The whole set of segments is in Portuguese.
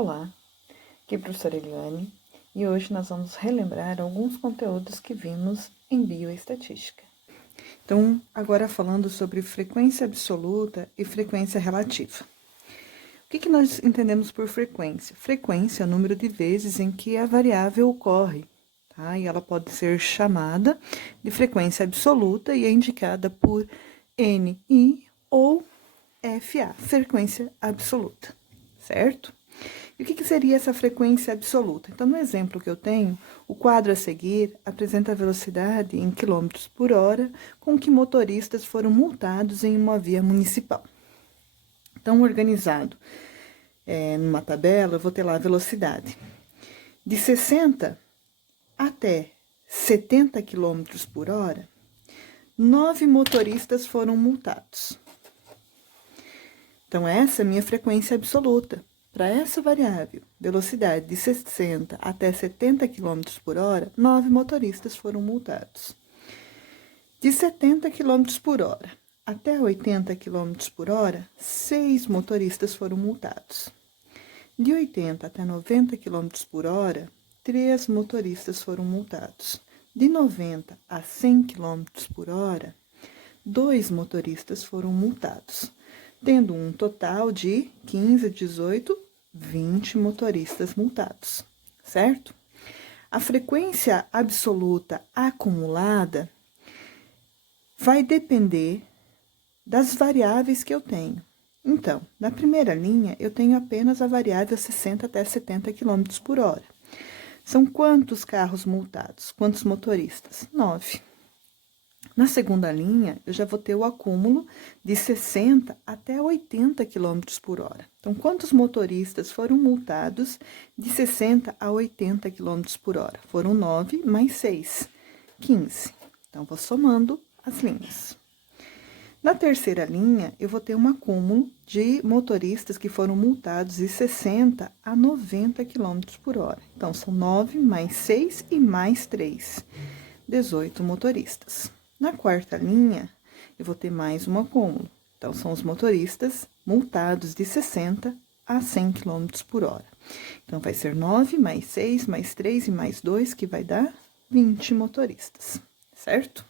Olá, aqui é a professora Eliane e hoje nós vamos relembrar alguns conteúdos que vimos em bioestatística. Então, agora falando sobre frequência absoluta e frequência relativa. O que nós entendemos por frequência? Frequência é o número de vezes em que a variável ocorre, tá? E ela pode ser chamada de frequência absoluta e é indicada por NI ou FA, frequência absoluta, certo? E o que seria essa frequência absoluta? Então, no exemplo que eu tenho, o quadro a seguir apresenta a velocidade em quilômetros por hora com que motoristas foram multados em uma via municipal. Então, organizado numa tabela, eu vou ter lá a velocidade. De 60 até 70 km por hora, 9 motoristas foram multados. Então, essa é a minha frequência absoluta. Para essa variável, velocidade de 60 até 70 km por hora, 9 motoristas foram multados. De 70 km por hora até 80 km por hora, 6 motoristas foram multados. De 80 até 90 km por hora, 3 motoristas foram multados. De 90 a 100 km por hora, 2 motoristas foram multados, tendo um total de 15, 18, 20 motoristas multados, certo? A frequência absoluta acumulada vai depender das variáveis que eu tenho. Então, na primeira linha, eu tenho apenas a variável 60 até 70 km por hora. São quantos carros multados? Quantos motoristas? 9. Na segunda linha, eu já vou ter o acúmulo de 60 até 80 km por hora. Então, quantos motoristas foram multados de 60 a 80 km por hora? Foram 9 mais 6, 15. Então, vou somando as linhas. Na terceira linha, eu vou ter um acúmulo de motoristas que foram multados de 60 a 90 km por hora. Então, são 9 mais 6 e mais 3, 18 motoristas. Na quarta linha, eu vou ter mais um acúmulo. Então, são os motoristas multados de 60 a 100 km por hora. Então, vai ser 9 mais 6 mais 3 e mais 2, que vai dar 20 motoristas, certo?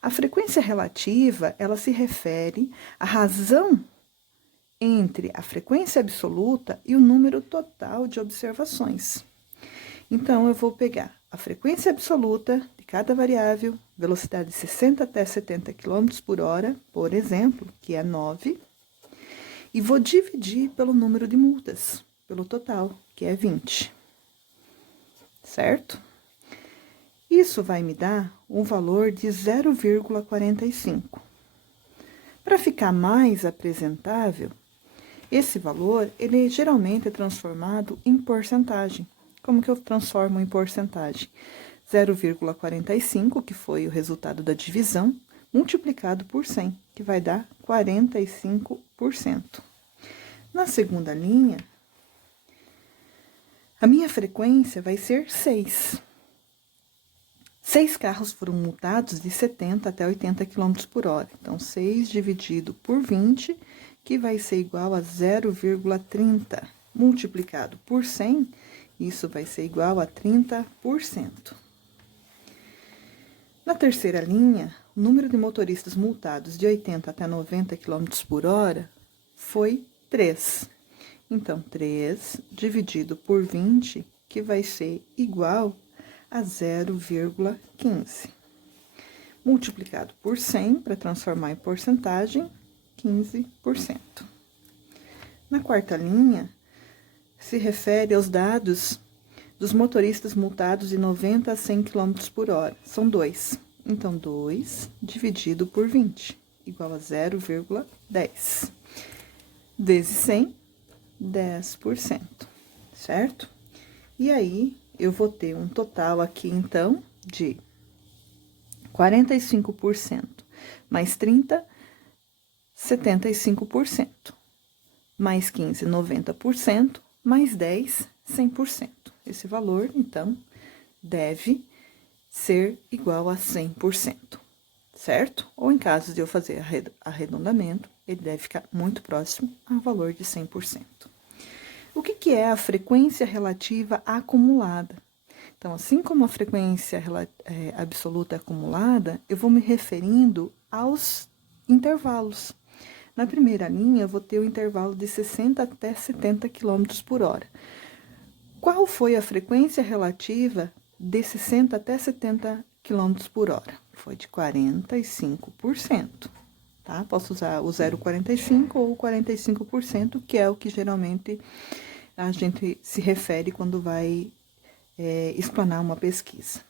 A frequência relativa, ela se refere à razão entre a frequência absoluta e o número total de observações. Então, eu vou pegar a frequência absoluta de cada variável, velocidade de 60 até 70 km por hora, por exemplo, que é 9, e vou dividir pelo número de multas, pelo total, que é 20, certo? Isso vai me dar um valor de 0,45. Para ficar mais apresentável, esse valor, ele geralmente é transformado em porcentagem. Como que eu transformo em porcentagem? 0,45, que foi o resultado da divisão, multiplicado por 100, que vai dar 45%. Na segunda linha, a minha frequência vai ser 6. 6 carros foram multados de 70 até 80 km por hora. Então, 6 dividido por 20, que vai ser igual a 0,30. Multiplicado por 100, isso vai ser igual a 30%. Na terceira linha, o número de motoristas multados de 80 até 90 km por hora foi 3. Então, 3 dividido por 20, que vai ser igual a 0,15. Multiplicado por 100, para transformar em porcentagem, 15%. Na quarta linha, se refere aos dados dos motoristas multados de 90 a 100 km por hora. São 2. Então, 2 dividido por 20, igual a 0,10. Vezes 100, 10%, certo? E aí, eu vou ter um total aqui, então, de 45%, mais 30, 75%, mais 15, 90%, mais 10, 100%. Esse valor, então, deve ser igual a 100%, certo? Ou em caso de eu fazer arredondamento, ele deve ficar muito próximo ao valor de 100%. O que que é a frequência relativa acumulada? Então, assim como a frequência absoluta acumulada, eu vou me referindo aos intervalos. Na primeira linha, eu vou ter o intervalo de 60 até 70 km por hora. Qual foi a frequência relativa de 60 até 70 km por hora? Foi de 45%. Tá? Posso usar o 0,45 ou o 45%, que é o que geralmente a gente se refere quando vai explanar uma pesquisa.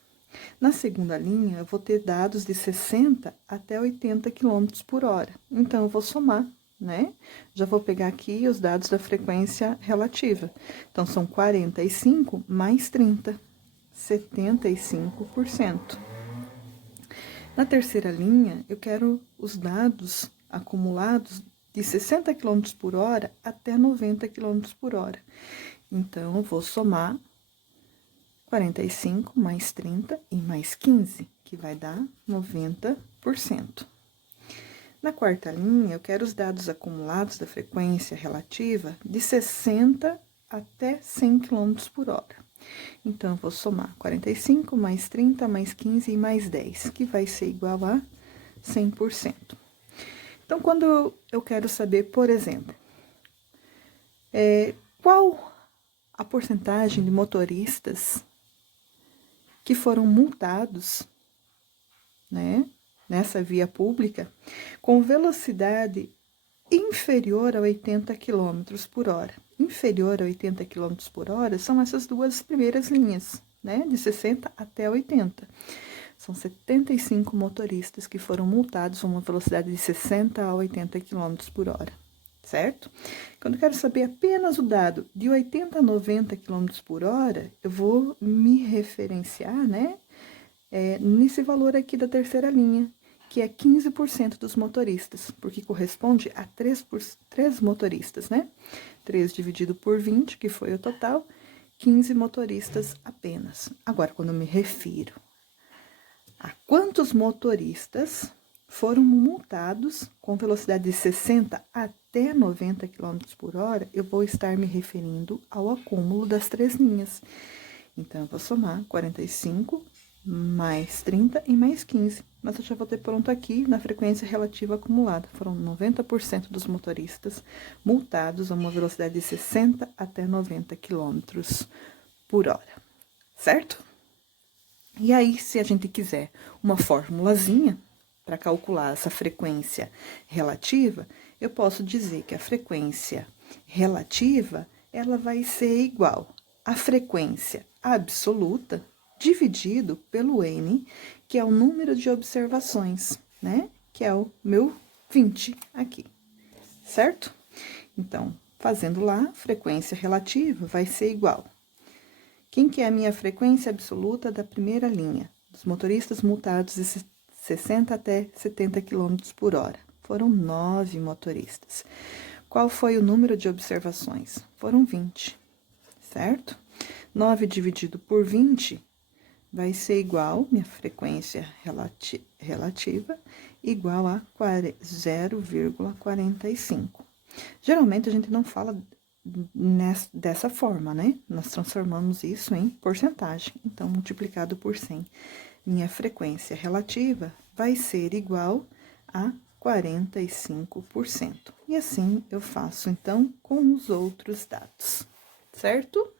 Na segunda linha, eu vou ter dados de 60 até 80 km por hora. Então, eu vou somar, né? Já vou pegar aqui os dados da frequência relativa. Então, são 45 mais 30, 75%. Na terceira linha, eu quero os dados acumulados de 60 km por hora até 90 km por hora. Então, eu vou somar 45 mais 30 e mais 15, que vai dar 90%. Na quarta linha, eu quero os dados acumulados da frequência relativa de 60 até 100 km por hora. Então, eu vou somar 45 mais 30 mais 15 e mais 10, que vai ser igual a 100%. Então, quando eu quero saber, por exemplo, qual a porcentagem de motoristas que foram multados, né, nessa via pública, com velocidade inferior a 80 km por hora. Inferior a 80 km por hora são essas duas primeiras linhas, né, de 60 até 80. São 75 motoristas que foram multados a uma velocidade de 60 a 80 km por hora, certo? Quando eu quero saber apenas o dado de 80 a 90 km por hora, eu vou me referenciar, né, nesse valor aqui da terceira linha, que é 15% dos motoristas, porque corresponde a 3 motoristas, né? 3 dividido por 20, que foi o total, 15 motoristas apenas. Agora, quando eu me refiro a quantos motoristas foram multados com velocidade de 60 até 90 km por hora, eu vou estar me referindo ao acúmulo das três linhas. Então, eu vou somar 45 mais 30 e mais 15. Mas eu já vou ter pronto aqui na frequência relativa acumulada. Foram 90% dos motoristas multados a uma velocidade de 60 até 90 km por hora, certo? E aí, se a gente quiser uma formulazinha para calcular essa frequência relativa, eu posso dizer que a frequência relativa, ela vai ser igual à frequência absoluta dividido pelo N, que é o número de observações, né? Que é o meu 20 aqui, certo? Então, fazendo lá, frequência relativa vai ser igual. Quem que é a minha frequência absoluta da primeira linha? Dos motoristas multados de 60 até 70 km por hora. Foram 9 motoristas. Qual foi o número de observações? Foram 20, certo? 9 dividido por 20 vai ser igual, minha frequência relativa, igual a 0,45. Geralmente, a gente não fala dessa forma, né? Nós transformamos isso em porcentagem. Então, multiplicado por 100, minha frequência relativa vai ser igual a 45%. E assim, eu faço, então, com os outros dados, certo?